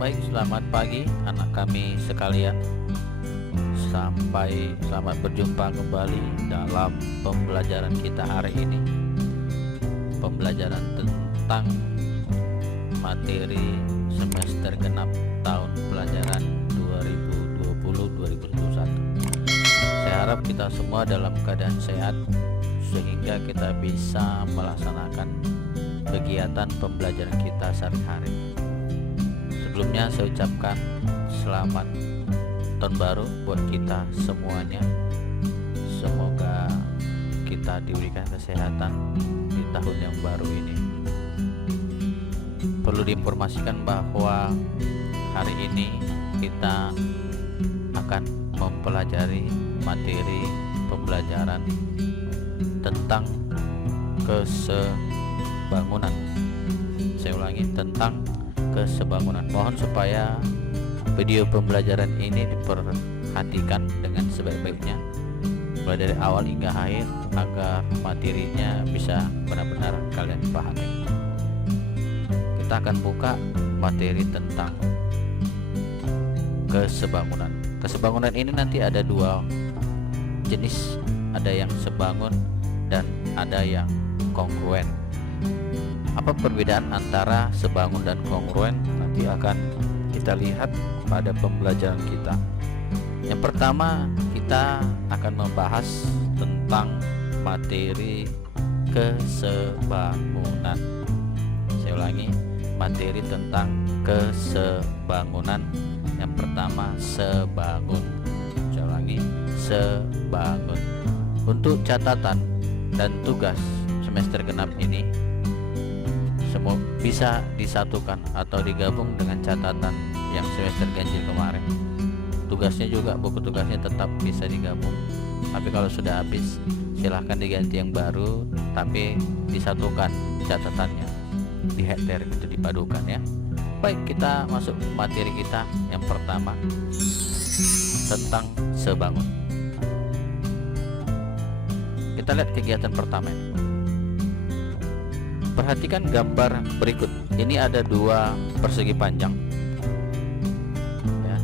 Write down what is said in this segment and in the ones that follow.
Baik, selamat pagi anak kami sekalian. Selamat berjumpa kembali dalam pembelajaran kita hari ini. Pembelajaran tentang materi semester genap tahun pelajaran 2020-2021. Saya harap kita semua dalam keadaan sehat sehingga kita bisa melaksanakan kegiatan pembelajaran kita sehari-hari. Sebelumnya saya ucapkan selamat tahun baru buat kita semuanya. Semoga kita diberikan kesehatan di tahun yang baru ini. Perlu diinformasikan bahwa hari ini kita akan mempelajari materi pembelajaran tentang kesebangunan. Saya ulangi, tentang kesebangunan. Mohon supaya video pembelajaran ini diperhatikan dengan sebaik-baiknya mulai dari awal hingga akhir agar materinya bisa benar-benar kalian pahami. Kita akan buka materi tentang kesebangunan. Kesebangunan ini nanti ada dua jenis, ada yang sebangun dan ada yang kongruen. Apa perbedaan antara sebangun dan kongruen nanti akan kita lihat pada pembelajaran kita. Yang pertama, kita akan membahas tentang materi kesebangunan. Saya ulangi, materi tentang kesebangunan. Yang pertama, sebangun. Saya ulangi, sebangun. Untuk catatan dan tugas semester genap ini semua bisa disatukan atau digabung dengan catatan yang semester ganjil kemarin. Tugasnya juga, buku tugasnya tetap bisa digabung, tapi kalau sudah habis silahkan diganti yang baru, tapi disatukan catatannya di header itu, dipadukan ya. Baik, kita masuk materi kita yang pertama tentang sebangun. Kita lihat kegiatan pertama ini. Perhatikan gambar berikut. Ini ada dua persegi panjang ya.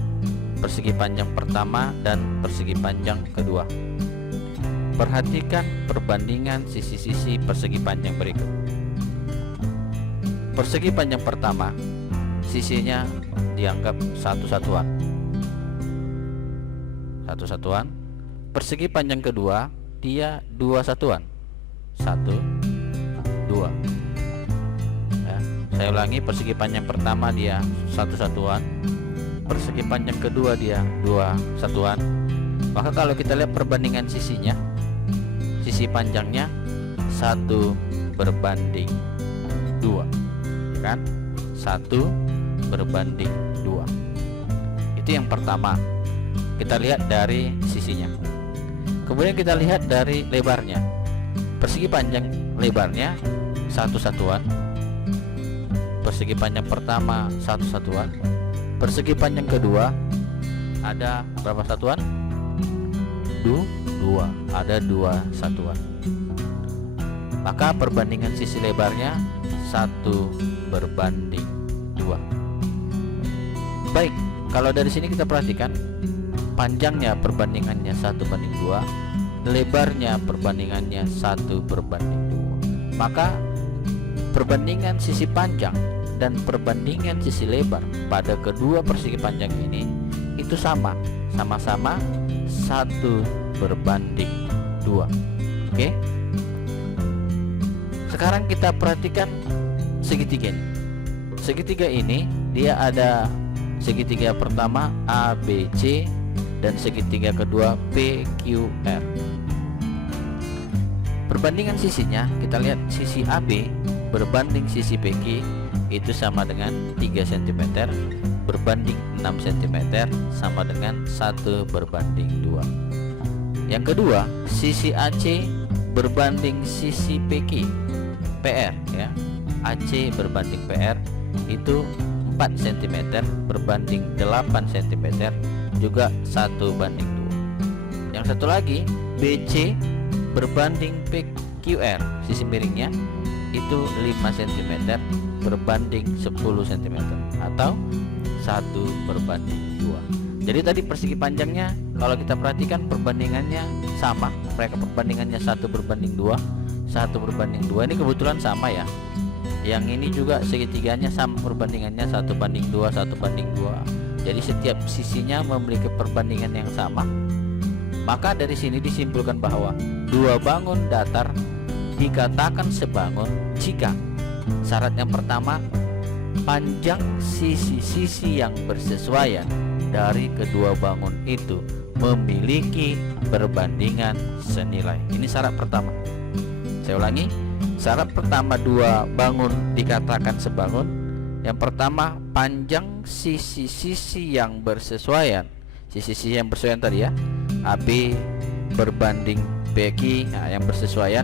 Persegi panjang pertama dan persegi panjang kedua. Perhatikan perbandingan sisi-sisi persegi panjang berikut. Persegi panjang pertama, sisinya dianggap satu satuan. Persegi panjang kedua, dia dua satuan. 1, 2. Saya ulangi, persegi panjang pertama dia satu satuan, persegi panjang kedua dia dua satuan. Maka kalau kita lihat perbandingan sisinya, sisi panjangnya 1 berbanding 2, kan? 1 berbanding 2. Itu yang pertama. Kita lihat dari sisinya. Kemudian kita lihat dari lebarnya. Persegi panjang lebarnya satu satuan. Persegi panjang pertama satu satuan. Persegi panjang kedua ada berapa satuan? 2. Ada 2 satuan. Maka perbandingan sisi lebarnya 1 berbanding 2. Baik, kalau dari sini kita perhatikan panjangnya perbandingannya 1 banding 2, lebarnya perbandingannya 1 berbanding 2. Maka perbandingan sisi panjang dan perbandingan sisi lebar pada kedua persegi panjang ini itu sama-sama 1 berbanding 2. Oke? Sekarang kita perhatikan segitiga ini. Segitiga ini dia ada segitiga pertama ABC dan segitiga kedua PQR. Perbandingan sisinya, kita lihat sisi AB berbanding sisi PQ itu sama dengan 3 cm, berbanding 6 cm sama dengan 1 berbanding 2. Yang kedua, sisi AC berbanding sisi PQ PR ya. AC berbanding PR itu 4 cm berbanding 8 cm, juga 1 banding 2. Yang satu lagi, BC berbanding PQR, sisi miringnya itu 5 cm berbanding 10 cm, atau 1/2. Jadi tadi persegi panjangnya kalau kita perhatikan perbandingannya sama, mereka perbandingannya 1/2, 1/2. Ini kebetulan sama ya. Yang ini juga segitiganya sama perbandingannya 1/2, 1/2. Jadi setiap sisinya memiliki perbandingan yang sama. Maka dari sini disimpulkan bahwa dua bangun datar dikatakan sebangun jika syarat yang pertama, panjang sisi-sisi yang bersesuaian dari kedua bangun itu memiliki perbandingan senilai. Ini syarat pertama. Saya ulangi, syarat pertama dua bangun dikatakan sebangun. Yang pertama, panjang sisi-sisi yang bersesuaian. Sisi-sisi yang bersesuaian tadi ya, AB berbanding BQ, nah, yang bersesuaian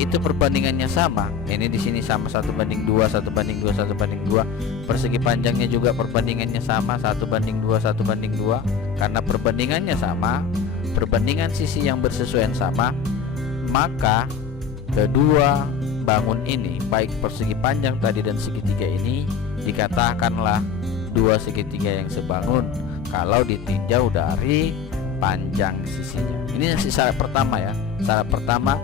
itu perbandingannya sama. Ini di sini sama 1/2, 1/2, 1/2. Persegi panjangnya juga perbandingannya sama 1/2, 1/2. Karena perbandingannya sama, perbandingan sisi yang bersesuaian sama, maka kedua bangun ini, baik persegi panjang tadi dan segitiga ini, dikatakanlah dua segitiga yang sebangun kalau ditinjau dari panjang sisinya. Ini syarat pertama ya. Syarat pertama,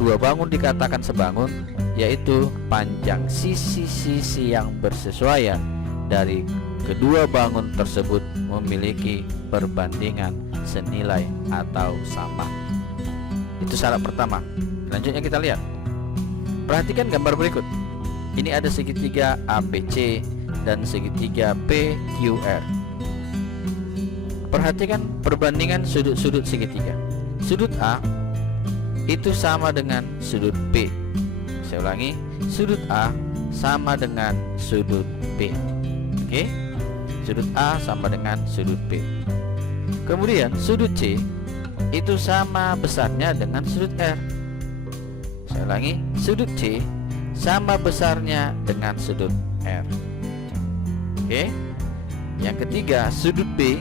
dua bangun dikatakan sebangun, yaitu panjang sisi-sisi yang bersesuaian dari kedua bangun tersebut memiliki perbandingan senilai atau sama. Itu syarat pertama. Selanjutnya kita lihat. Perhatikan gambar berikut. Ini ada segitiga ABC dan segitiga PQR. Perhatikan perbandingan sudut-sudut segitiga. Sudut A itu sama dengan sudut B. Saya ulangi, sudut A sama dengan sudut B. Oke? Sudut A sama dengan sudut B. Kemudian sudut C itu sama besarnya dengan sudut R. Saya ulangi, sudut C sama besarnya dengan sudut R. Oke? Yang ketiga, sudut B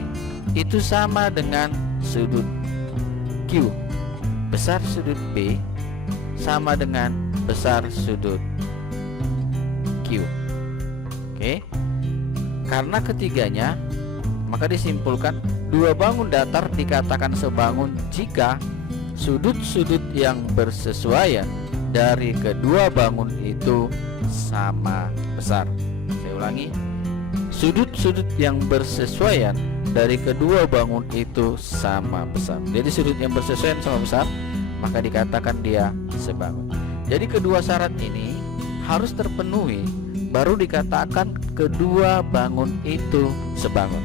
itu sama dengan sudut Q. Besar sudut B sama dengan besar sudut Q. Oke. Karena ketiganya, maka disimpulkan dua bangun datar dikatakan sebangun jika sudut-sudut yang bersesuaian dari kedua bangun itu sama besar. Saya ulangi, sudut-sudut yang bersesuaian dari kedua bangun itu sama besar. Jadi sudut yang bersesuaian sama besar, maka dikatakan dia sebangun. Jadi kedua syarat ini harus terpenuhi, baru dikatakan kedua bangun itu sebangun.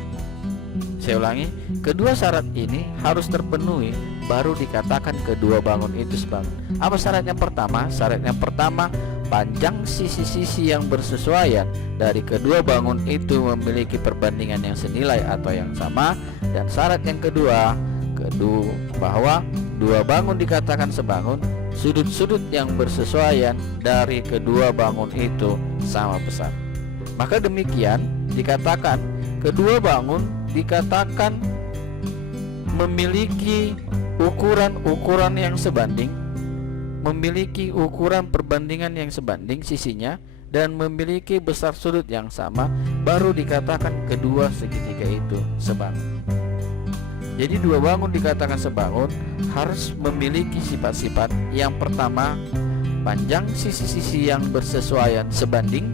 Saya ulangi, kedua syarat ini harus terpenuhi, baru dikatakan kedua bangun itu sebangun. Apa syarat yang pertama? Syarat yang pertama, panjang sisi-sisi yang bersesuaian dari kedua bangun itu memiliki perbandingan yang senilai atau yang sama. Dan syarat yang kedua, bahwa dua bangun dikatakan sebangun, sudut-sudut yang bersesuaian dari kedua bangun itu sama besar. Maka demikian dikatakan kedua bangun dikatakan memiliki ukuran-ukuran yang sebanding, memiliki ukuran perbandingan yang sebanding sisinya, dan memiliki besar sudut yang sama, baru dikatakan kedua segitiga itu sebangun. Jadi dua bangun dikatakan sebangun harus memiliki sifat-sifat. Yang pertama, panjang sisi-sisi yang bersesuaian sebanding.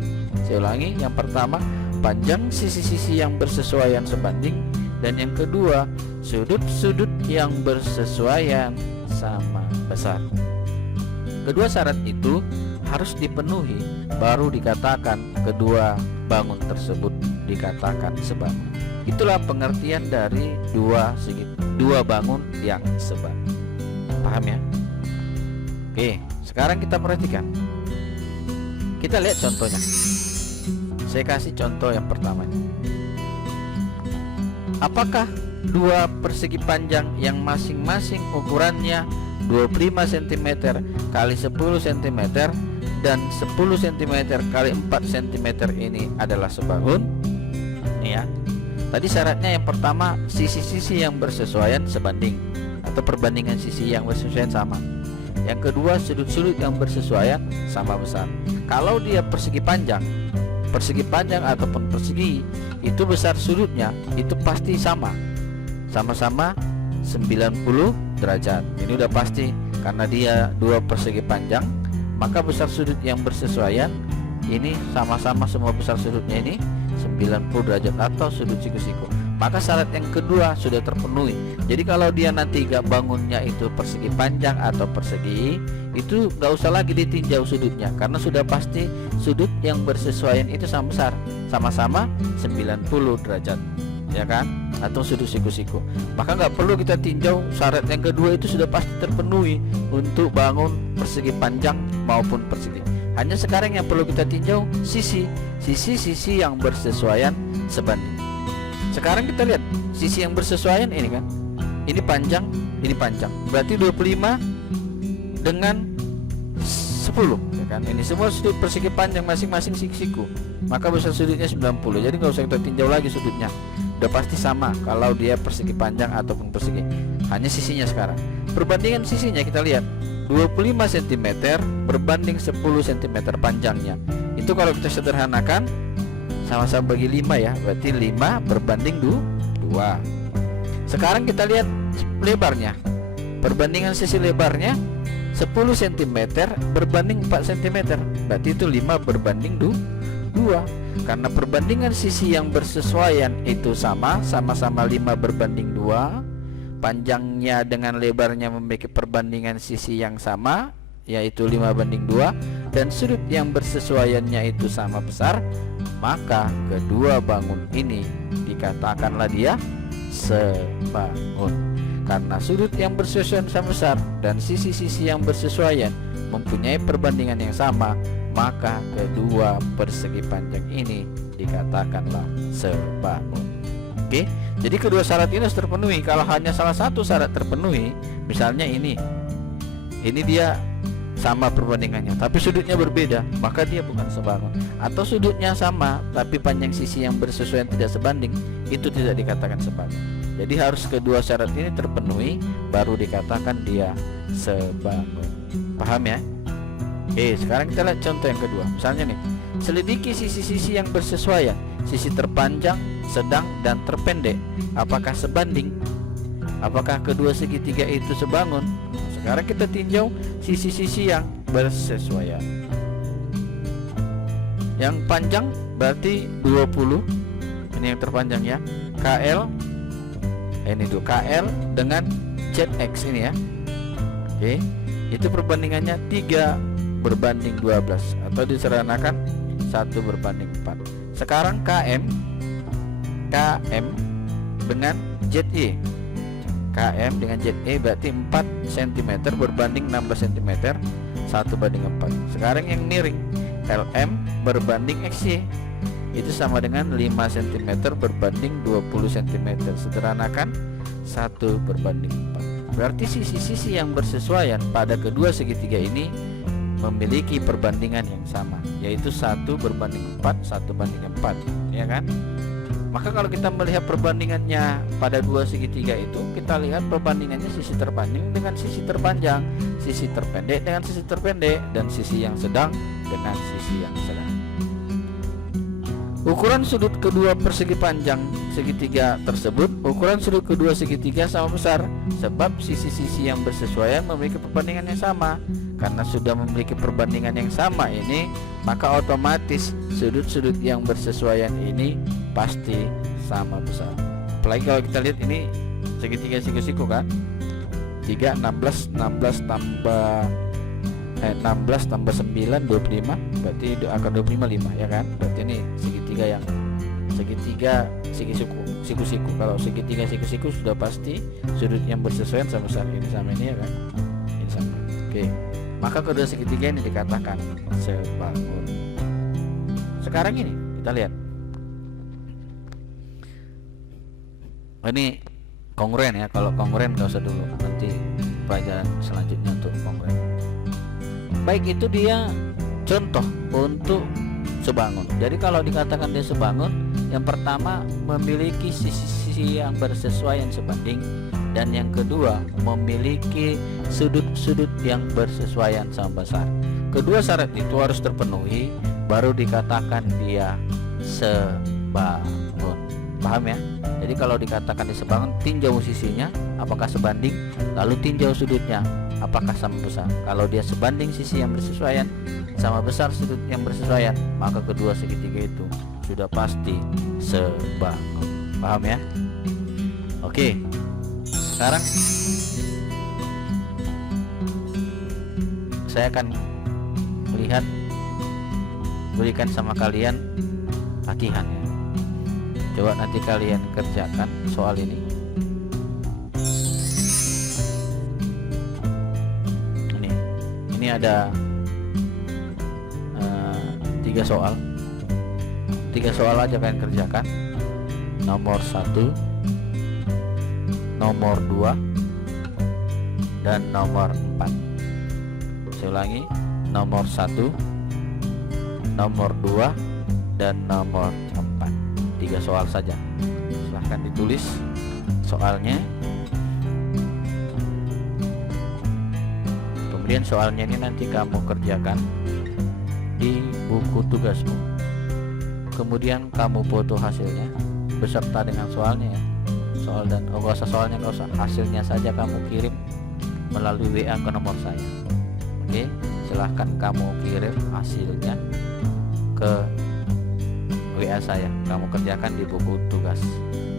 Saya ulangi, yang pertama, panjang sisi-sisi yang bersesuaian sebanding. Dan yang kedua, sudut-sudut yang bersesuaian sama besar. Kedua syarat itu harus dipenuhi, baru dikatakan kedua bangun tersebut dikatakan sebangun. Itulah pengertian dari dua bangun yang sebangun. Paham ya? Oke, sekarang kita perhatikan. Kita lihat contohnya. Saya kasih contoh yang pertama. Apakah dua persegi panjang yang masing-masing ukurannya 25 cm kali 10 cm dan 10 cm kali 4 cm ini adalah sebangun? Ini ya. Tadi syaratnya yang pertama, sisi-sisi yang bersesuaian sebanding atau perbandingan sisi yang bersesuaian sama. Yang kedua, sudut-sudut yang bersesuaian sama besar. Kalau dia persegi panjang ataupun persegi itu besar sudutnya itu pasti sama-sama 90 derajat. Ini udah pasti karena dia dua persegi panjang, maka besar sudut yang bersesuaian ini sama-sama semua besar sudutnya ini 90 derajat atau sudut siku-siku. Maka syarat yang kedua sudah terpenuhi. Jadi kalau dia nanti gak bangunnya itu persegi panjang atau persegi, itu gak usah lagi ditinjau sudutnya, karena sudah pasti sudut yang bersesuaian itu sama besar, sama-sama 90 derajat, ya kan, atau sudut siku-siku. Maka nggak perlu kita tinjau syarat yang kedua, itu sudah pasti terpenuhi untuk bangun persegi panjang maupun persegi. Hanya sekarang yang perlu kita tinjau sisi yang bersesuaian sebanding. Sekarang kita lihat sisi yang bersesuaian ini kan, ini panjang, berarti 25 dengan 10, ya kan. Ini semua sudut persegi panjang masing-masing siku-siku, maka besar sudutnya 90. Jadi nggak usah kita tinjau lagi sudutnya, udah pasti sama kalau dia persegi panjang ataupun persegi. Hanya sisinya sekarang. Perbandingan sisinya kita lihat 25 cm berbanding 10 cm panjangnya. Itu kalau kita sederhanakan sama-sama bagi 5 ya, berarti 5 berbanding 2. Sekarang kita lihat lebarnya. Perbandingan sisi lebarnya 10 cm berbanding 4 cm, berarti itu 5 berbanding 2. Karena perbandingan sisi yang bersesuaian itu sama-sama 5 berbanding 2. Panjangnya dengan lebarnya memiliki perbandingan sisi yang sama, yaitu 5 banding 2, dan sudut yang bersesuaiannya itu sama besar, maka kedua bangun ini dikatakanlah dia sebangun. Karena sudut yang bersesuaian sama besar dan sisi-sisi yang bersesuaian mempunyai perbandingan yang sama, maka kedua persegi panjang ini dikatakanlah sebangun. Oke, jadi kedua syarat ini harus terpenuhi. Kalau hanya salah satu syarat terpenuhi, misalnya ini dia sama perbandingannya tapi sudutnya berbeda, maka dia bukan sebangun. Atau sudutnya sama tapi panjang sisi yang bersesuaian tidak sebanding, itu tidak dikatakan sebangun. Jadi harus kedua syarat ini terpenuhi baru dikatakan dia sebangun. Paham ya? Oke, sekarang kita lihat contoh yang kedua. Misalnya nih, selidiki sisi-sisi yang bersesuaian, sisi terpanjang, sedang, dan terpendek, apakah sebanding? Apakah kedua segitiga itu sebangun? Sekarang kita tinjau sisi-sisi yang bersesuaian. Yang panjang berarti 20. Ini yang terpanjang ya. KL, ini tuh KL dengan ZX ini ya. Oke, itu perbandingannya 3 berbanding 12 atau disederhanakan 1 berbanding 4. Sekarang KM dengan ZE. KM dengan ZE berarti 4 cm berbanding 16 cm, 1 banding 4. Sekarang yang miring, LM berbanding XY, itu sama dengan 5 cm berbanding 20 cm, sederhanakan 1 berbanding 4. Berarti sisi-sisi yang bersesuaian pada kedua segitiga ini memiliki perbandingan yang sama, yaitu 1 berbanding 4, 1 banding 4, ya kan? Maka kalau kita melihat perbandingannya pada dua segitiga itu, kita lihat perbandingannya sisi terpanjang dengan sisi terpanjang, sisi terpendek dengan sisi terpendek, dan sisi yang sedang dengan sisi yang sedang. Ukuran sudut kedua persegi panjang segitiga tersebut, ukuran sudut kedua segitiga sama besar, sebab sisi-sisi yang bersesuaian memiliki perbandingan yang sama. Karena sudah memiliki perbandingan yang sama ini, maka otomatis sudut-sudut yang bersesuaian ini pasti sama besar. Apalagi kalau kita lihat ini segitiga siku-siku kan, 3, 16 tambah 16 tambah 9, 25, berarti akar 25, 5 ya kan. Berarti ini segitiga siku-siku. Kalau segitiga siku-siku sudah pasti sudut yang bersesuaian sama besar, ini sama ini ya kan, ini sama. Oke, maka kedua segitiga ini dikatakan sebangun. Sekarang ini kita lihat, ini kongruen ya. Kalau kongruen nggak usah dulu, nanti pelajaran selanjutnya untuk kongruen. Baik, itu dia contoh untuk sebangun. Jadi kalau dikatakan dia sebangun, yang pertama memiliki sisi-sisi yang bersesuaian sebanding, dan yang kedua memiliki sudut-sudut yang bersesuaian sama besar. Kedua syarat itu harus terpenuhi baru dikatakan dia sebangun. Paham ya? Jadi kalau dikatakan disebangun, tinjau sisinya apakah sebanding, lalu tinjau sudutnya apakah sama besar. Kalau dia sebanding sisi yang bersesuaian, sama besar sudut yang bersesuaian, maka kedua segitiga itu sudah pasti sebangun. Paham ya? Oke, sekarang saya akan melihat, berikan sama kalian latihan ya. Coba nanti kalian kerjakan soal ini. Ini ada 3 soal. 3 soal aja kalian kerjakan. Nomor 1, nomor 2, dan nomor 4. Saya ulangi, nomor 1, nomor 2, dan nomor 4. 3 soal saja. Silahkan ditulis soalnya. Kemudian soalnya ini nanti kamu kerjakan di buku tugasmu. Kemudian kamu foto hasilnya beserta dengan soalnya ya. Soal dan gak usah soalnya, gak usah, hasilnya saja kamu kirim melalui WA ke nomor saya. Oke, silahkan kamu kirim hasilnya ke WA saya. Kamu kerjakan di buku tugas.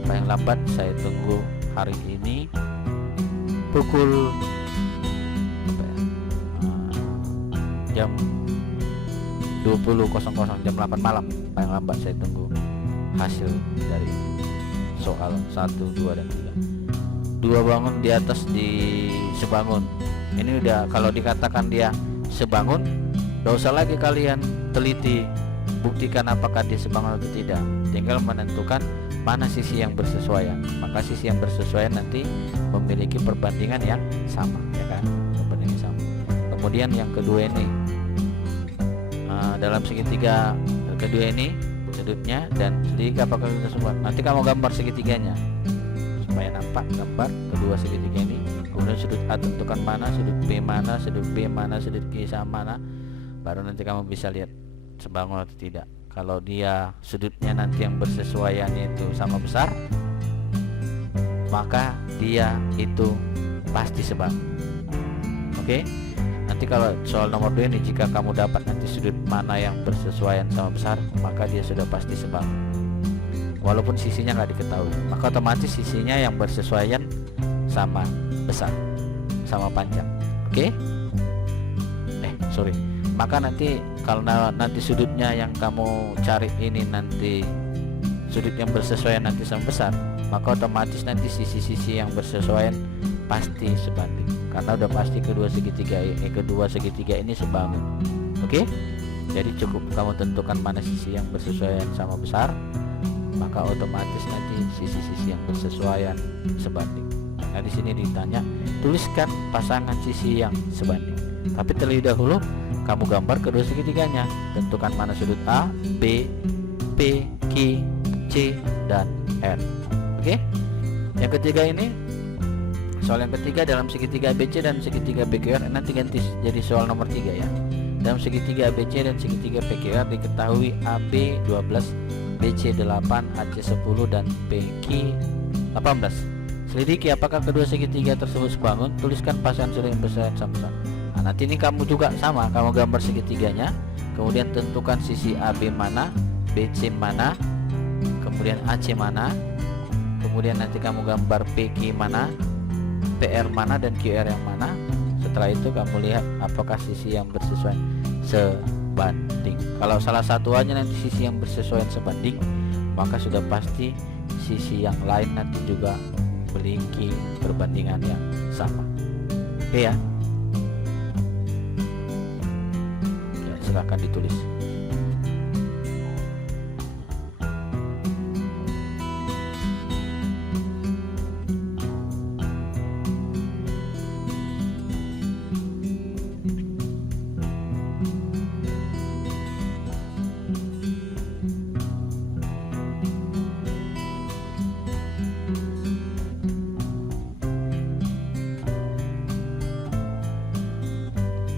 Paling lambat saya tunggu hari ini pukul jam 20.00, jam 8 malam. Paling lambat saya tunggu hasil dari soal 1, 2, dan 3. 2 bangun di atas di sebangun. Ini udah, kalau dikatakan dia sebangun, gak usah lagi kalian teliti buktikan apakah dia sebangun atau tidak. Tinggal menentukan mana sisi yang bersesuaian. Maka sisi yang bersesuaian nanti memiliki perbandingan yang sama, ya kan? Perbandingan sama. Kemudian yang kedua ini, dalam segitiga kedua ini sudutnya dan segitiga apakah sudah sesuai. Nanti kamu gambar segitiganya supaya nampak gambar kedua segitiga ini. Kemudian sudut A tentukan mana, sudut B mana, sudut B mana, sudut G sama mana. Baru nanti kamu bisa lihat sebangun atau tidak. Kalau dia sudutnya nanti yang bersesuaian itu sama besar, maka dia itu pasti sebangun. Oke? Nanti kalau soal nomor 2 ini, jika kamu dapat nanti sudut mana yang bersesuaian sama besar, maka dia sudah pasti sebangun. Walaupun sisinya nggak diketahui, maka otomatis sisinya yang bersesuaian sama besar, sama panjang. Oke? Maka nanti kalau nanti sudutnya yang kamu cari ini nanti sudut yang bersesuaian nanti sama besar, maka otomatis nanti sisi-sisi yang bersesuaian pasti sebanding, karena udah pasti kedua segitiga ini sebangun. Oke? Jadi cukup kamu tentukan mana sisi yang bersesuaian sama besar, maka otomatis nanti sisi-sisi yang bersesuaian sebanding. Nah, di sini ditanya, tuliskan pasangan sisi yang sebanding. Tapi terlebih dahulu kamu gambar kedua segitiganya. Tentukan mana sudut A, B, P, Q, C, dan R. Oke? Yang ketiga ini, soal yang ketiga dalam segitiga ABC dan segitiga PQR, nanti ganti jadi soal nomor 3 ya. Dalam segitiga ABC dan segitiga PQR diketahui AB 12, BC 8, AC 10, dan PQ 18. Selidiki apakah kedua segitiga tersebut sebangun. Tuliskan pasangan sudut yang bersesuaian sama. Nah, nanti ini kamu juga sama, kamu gambar segitiganya, kemudian tentukan sisi AB mana, BC mana, kemudian AC mana, kemudian nanti kamu gambar PQ mana, PR mana, dan QR yang mana. Setelah itu kamu lihat apakah sisi yang bersesuaian sebanding. Kalau salah satu aja nanti sisi yang bersesuaian sebanding, maka sudah pasti sisi yang lain nanti juga memiliki perbandingan yang sama. Oke ya? Silahkan ditulis.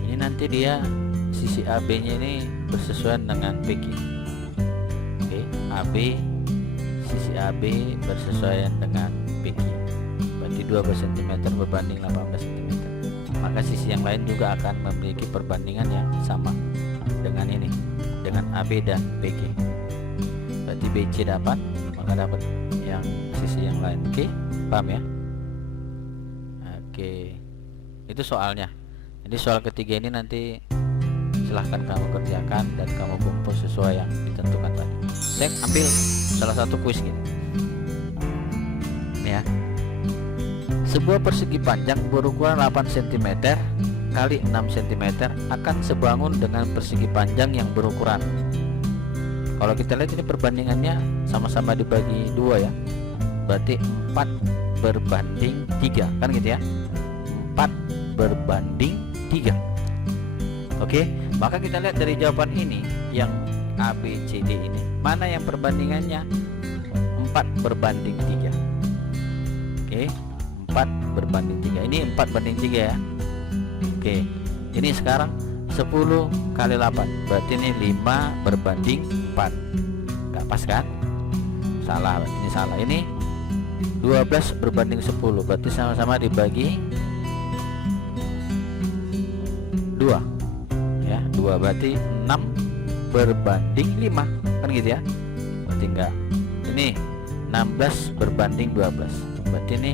Ini nanti dia sisi AB nya ini bersesuaian dengan PQ. Oke, AB sisi AB bersesuaian dengan PQ, berarti 12 cm berbanding 18 cm. Maka sisi yang lain juga akan memiliki perbandingan yang sama dengan ini, dengan AB dan PQ. Berarti BC dapat, maka dapat yang sisi yang lain. Oke, paham ya? Oke, itu soalnya. Jadi soal ketiga ini nanti silahkan kamu kerjakan dan kamu kumpul sesuai yang ditentukan tadi. Saya ambil salah satu kuis gini. Ini ya. Sebuah persegi panjang berukuran 8 cm kali 6 cm akan sebangun dengan persegi panjang yang berukuran. Kalau kita lihat ini perbandingannya sama-sama dibagi 2 ya. Berarti 4 berbanding 3, kan gitu ya. 4 berbanding 3. Oke, maka kita lihat dari jawaban ini yang A, B, C, D ini, mana yang perbandingannya 4 berbanding 3. Oke, 4 berbanding 3. Ini 4 banding 3 ya. Oke, ini sekarang 10 kali 8, berarti ini 5 berbanding 4. Gak pas kan? Salah, ini salah. Ini 12 berbanding 10, berarti sama-sama dibagi 2 ya, 2 berarti 6 berbanding 5, kan gitu ya. Berarti enggak. Ini 16 berbanding 12, berarti ini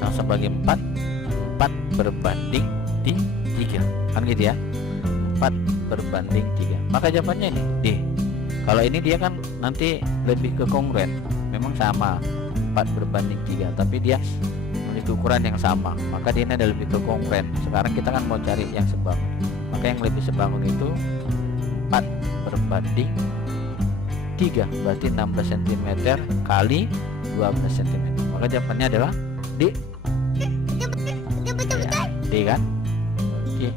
sama-sama bagi 4 berbanding 3, kan gitu ya. 4 berbanding 3, maka jawabannya ini D. Kalau ini dia kan nanti lebih ke kongruent, memang sama 4 berbanding 3, tapi dia memiliki ukuran yang sama, maka dia ini ada lebih ke kongruent. Sekarang kita kan mau cari yang sebangun, maka yang lebih sebangun itu 4 berbanding 3, berarti 16 cm kali 12 cm, maka jawabannya adalah D. Ya, D kan. Oke,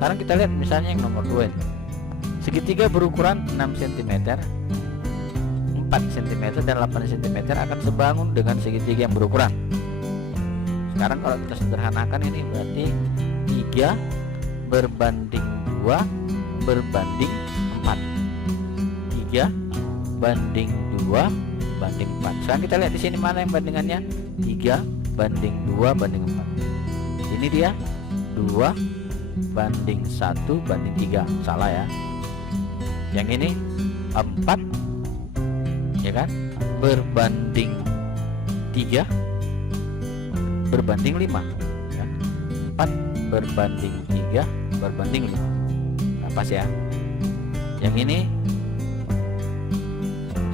sekarang kita lihat misalnya yang nomor 2 ini. Segitiga berukuran 6 cm, 4 cm dan 8 cm akan sebangun dengan segitiga yang berukuran. Sekarang kalau kita sederhanakan ini berarti 3 berbanding 2 berbanding 4. 3 banding 2 banding 4. Sekarang kita lihat di sini mana yang bandingannya? 3 banding 2 banding 4. Ini dia 2 banding 1 banding 3. Salah ya. Yang ini 4 ya kan, berbanding 3 berbanding 5 ya. 4 berbanding 3 berbanding 5. Nah, pas ya. Yang ini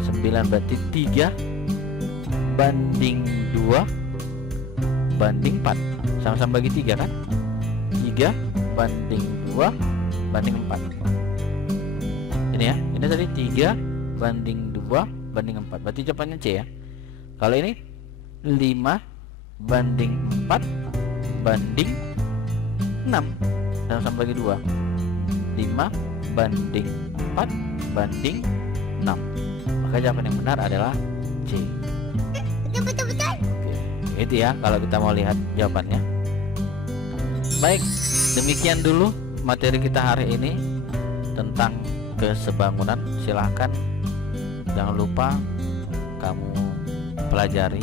9 berarti 3 banding 2 banding 4, sama-sama bagi 3 kan. 3 banding 2 banding 4. Ini ya, ini tadi 3 banding 2 banding 4, berarti jawabannya C ya. Kalau ini 5 banding 4 banding 6, sama-sama bagi 2. 5 banding 4 banding 6, maka jawaban yang benar adalah C. Betul-betul. Oke, itu ya kalau kita mau lihat jawabannya. Baik, demikian dulu materi kita hari ini tentang kesebangunan. Silahkan jangan lupa kamu pelajari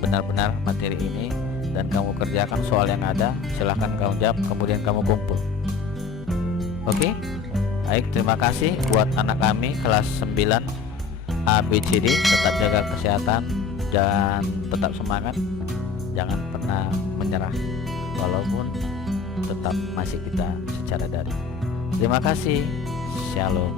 benar-benar materi ini dan kamu kerjakan soal yang ada. Silahkan kamu jawab, kemudian kamu kumpul. Oke, baik, terima kasih buat anak kami kelas 9 ABCD. Tetap jaga kesehatan dan tetap semangat, jangan pernah menyerah walaupun tetap masih kita secara daring. Terima kasih, shalom.